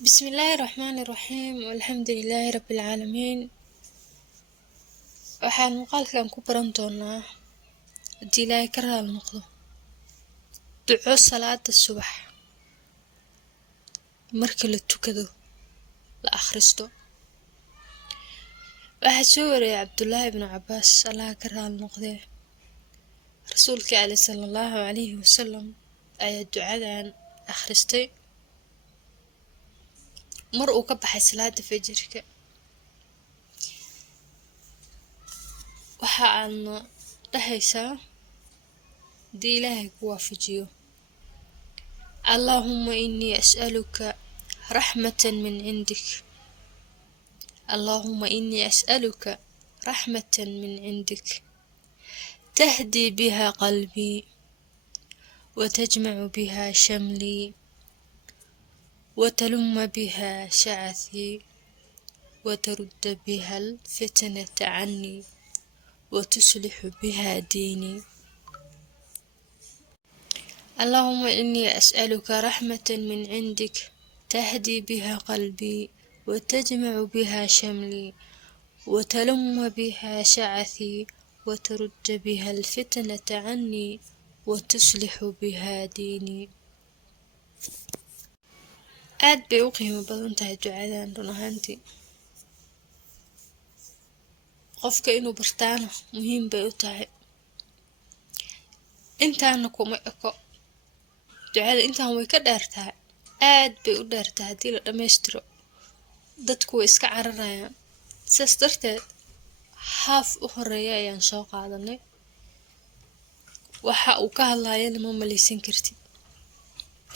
بسم الله الرحمن الرحيم والحمد لله رب العالمين. waxaan muuqaalkan ku baran doonaa hadii Ilaahay ka raali noqdo duco salaada subax marka la tukado la akhristo. waxaa soo wariyay Cabdullaahi ibn Cabbaas Allah ka raali noqdee rasuulka sallallahu alayhi wasallam ayaa ducadan akhristay mar uu ka baxay salaada fajrka. waxa aan dhahaysaa hadii Ilaahay ku waafajiyo اللهم إني أسألك رحمة من عندك اللهم إني أسألك رحمة من عندك تهدي بها قلبي وتجمع بها شملي وتلم بها شعثي وترد بها الفتنة عني وتصلح بها ديني. اللهم إني أسألك رحمة من عندك تهدي بها قلبي وتجمع بها شملي وتلم بها شعثي وترد بها الفتنة عني وتصلح بها ديني. aad bay u qiimo badan tahay ducadan run ahaantii qofka inuu bartaana muhiim bay u tahay. intaana kuma eko ducada intaan way ka dheertahay aad bay u dheertahay hadii la dhammaystiro dadku way iska cararayaan. sidaas darteed haaf u horeeya ayaan soo qaadanay waxa uu ka hadlayana ma malaysan kartid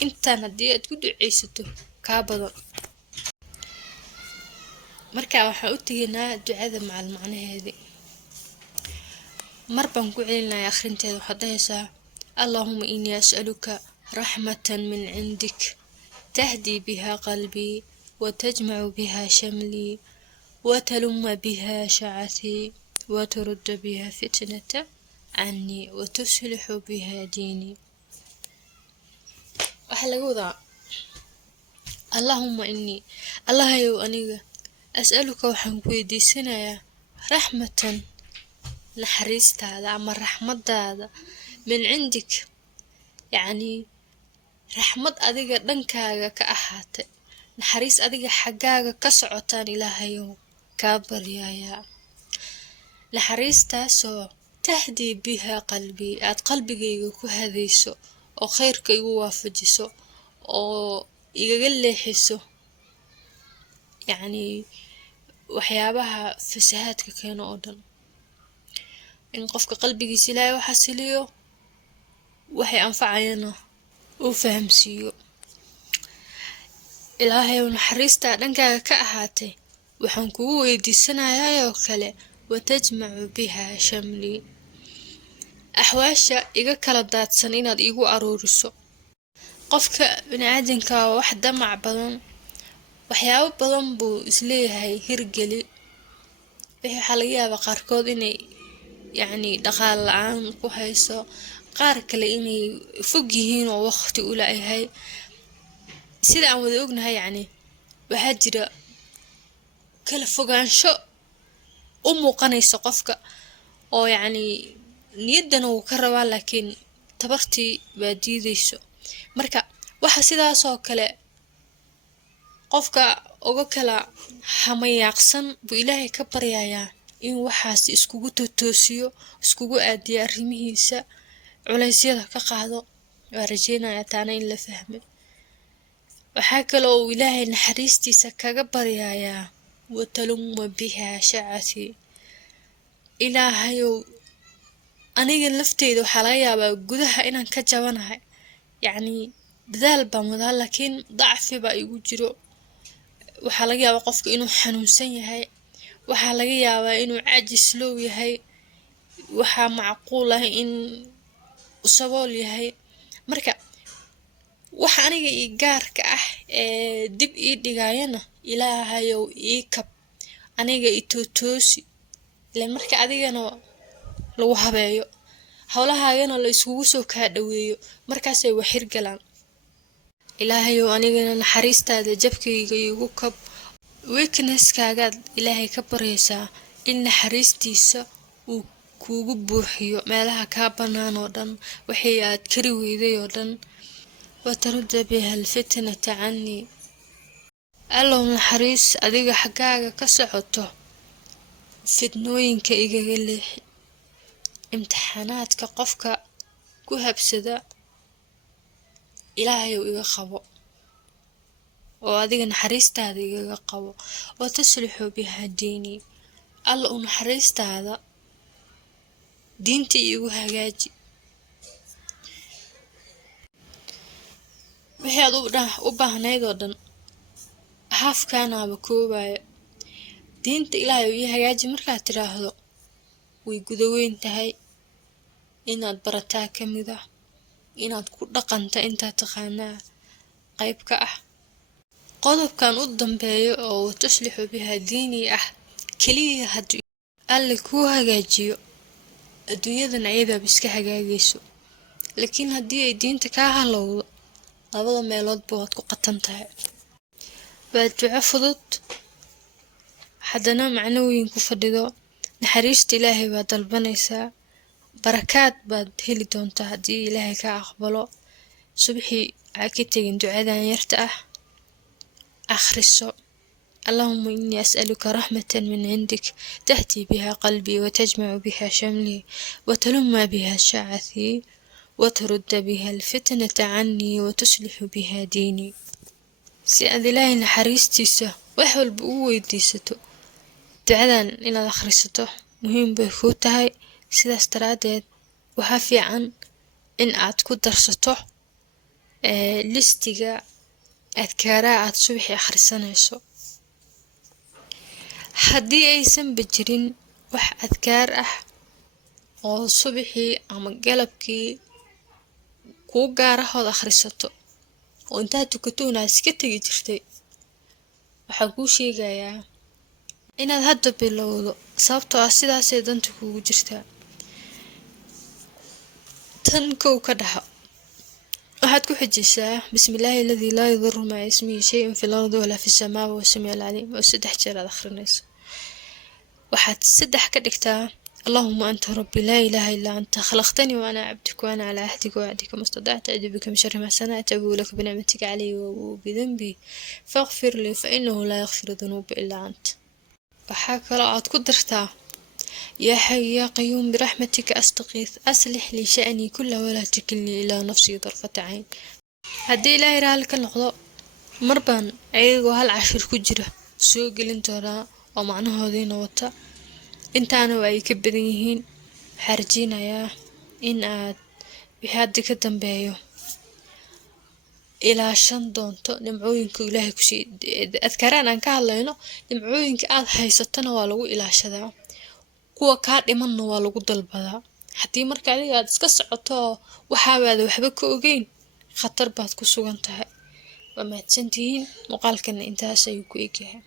intaan haddii aad ku duceysato kaa badan. marka waxaan u tegaynaa ducada macal macnaheedii mar baan ku celinaya akhrinteeda. waxaad dhahaysaa اللهم إني أسألك رحمة من عندك تهدي بها قلبي وتجمع بها شملي وتلم بها شعثي وترد بها فتنة عني وتصلح بها ديني. وحلقوا اللهم إني الله يو أنيقا أسألك وحن كويدي سنايا رحمة نحريست هذا أما الرحمة هذا من عندك يعني رحمة أديقا دنكاقا كأحاتي نحريس أديقا حقاقا كسعوتان إلهيو كابر يا نحريس تاسو تهدي بها قلبي أد قلبي يقو هذيسو أو خيرك يقو وافجيسو أو يقلي حسو يعني waxyaabaha fasahaadka keeno oo dhan in qofka qalbigiisa Ilaahay u xasiliyo waxay anfacayana uu fahamsiiyo. Ilaahay naxariista dhankaaga ka ahaatay waxaan kugu weydiisanayaa oo kale watajmacu biha shamli axwaasha iga kala daadsan inaad igu aruuriso. qofka bini'aadamka wax damac badan waxyaabo badan buu isleeyahay hirgeli waxaa laga yaabaa qaarkood inay yacni dhaqaale la'aan ku hayso qaar kale inay fog yihiin oo waqti u la'yahay. sida aan wada ognahay yacni waxaa jira kala fogaansho u muuqanaysa qofka oo yacni niyadan uu ka rabaa laakiin tabartii baa diidayso. marka waxa sidaas oo kale qofka uga kala hamayaaqsan buu Ilaahay ka baryayaa in waxaas iskugu toosiyo iskugu aadiyo arrimihiisa culeysyada ka qaado. waa rajeynayaa taana in la fahmo. waxaa kale oo Ilaahay naxariistiisa kaga baryayaa watalumma biha shacasi Ilaahayow aniga lafteyda waxaa laga yaabaa gudaha inaan ka jabanahay yacni dadaal baan wadaa laakiin dacfi baa igu jiro. waxaa laga yaabaa qofka inuu xanuunsan yahay waxaa laga yaabaa inuu caajis low yahay waxaa macquul ah in sabool yahay. marka waxa aniga ii gaarka ah ee dib ii dhigayana Ilaahayow ii kab aniga ii toosi ileen marka adigana lagu habeeyo hawlahaagana la iskugu soo kaa dhaweeyo markaasay wax hirgalaan. ilaahayow anigana naxariistaada jabkayga igu kab. weaknesskaagaad ilaahay ka baryaysaa in naxariistiisa uu kuugu buuxiyo meelaha kaa bannaan oo dhan, waxay aad kari weyday oo dhan. watarudda biha alfitnata cannii, allow naxariis adiga xaggaaga ka socoto fitnooyinka igaga leexi. imtixaanaadka qofka ku habsada ilaahayow iga qabo, oo adiga naxariistaada igaga qabo. wataslixu biha diinii, allow naxariistaada diinta igu hagaaji. wixii aad u baahnayd oo dhan haafkaanaaba koobaya. diinta ilaahay ii hagaaji markaad tiraahdo way gudaweyn tahay. inaad barataa ka mid ah, inaad ku dhaqanta intaa taqaanaa qayb ka ah. qodobkan u dambeeyo oo wataslixu biha diinii ah, keliya haddii alle kuu hagaajiyo adduunyadan ayadaaba iska hagaagayso. laakiin haddii ay diinta kaa halowdo, labada meeloodba waad ku qatan tahay. waa duco fudud haddana macno weyn ku fadhido. naxariista ilaahay baad dalbanaysaa, barakaad baad heli doontaa haddii ilaahay kaa aqbalo. subxii aa ka tegin ducadan yarta ah, akhriso. اللهم إني أسألك رحمة من عندك تهدي بها قلبي وتجمع بها شملي وتلم بها شعثي وترد بها الفتنة عني وتصلح بها ديني. si aad ilaahay naxariistiisa wax walba u weydiisato, ducadan inaad akhrisato muhiim bay kuu tahay. sidaas daraadeed waxaa fiican in aad ku darsato listiga adkaaraa aad subaxii akhrisanayso. haddii aysanba jirin wax adkaar ah oo subaxii ama galabkii kuu gaarahood akhrisato oo intaad tukato inaad iska tegi jirtay, waxaa kuu sheegayaa inaad hadda bilowdo, sababtoo ah sidaasay danta kuugu jirtaa. tan kow ka dhaha, waxaad ku xijaysaa bismillaahi aladii laa yaduru maca ismihi shay-un fi lardi walaa fi samaa wahuwa samiicu alcaliim, oo 3 jeer aad akhrinayso. waxaad 3 ka dhigtaa اللهم أنت ربي لا إله إلا أنت خلقتني وأنا عبدك وأنا على عهدك ووعدك ما استطعت أعوذ بك من شر ما صنعت أبوء لك بنعمتك علي وأبوء بذنبي فاغفر لي فإنه لا يغفر الذنوب إلا أنت. waxaa kaloo aad ku dartaa يا حي يا قيوم برحمتك أستغيث أصلح لي شأني كله ولا تكلني إلى نفسي طرفة عين. haddii ilaahay raali ka noqdo, marbaan ayagoo hal cashir ku jira soo gelin doonaa oo macnahoodiina wata. intaana waa ay ka badan yihiin. waxaa rajeynayaa in aad wixii hadda ka dambeeyo ilaashan doonto nimcooyinka ilaahay kusii adkaaraan aan ka hadlayno. nimcooyinka aad haysatana waa lagu ilaashadaa, kuwa kaa dhimanna waa lagu dalbadaa. haddii marka adiga aad iska socoto waxaabaada waxba ka ogeyn, khatar baad ku sugan tahay. waa mahadsantihiin. muuqaalkana intaas ayuu ku egyahay.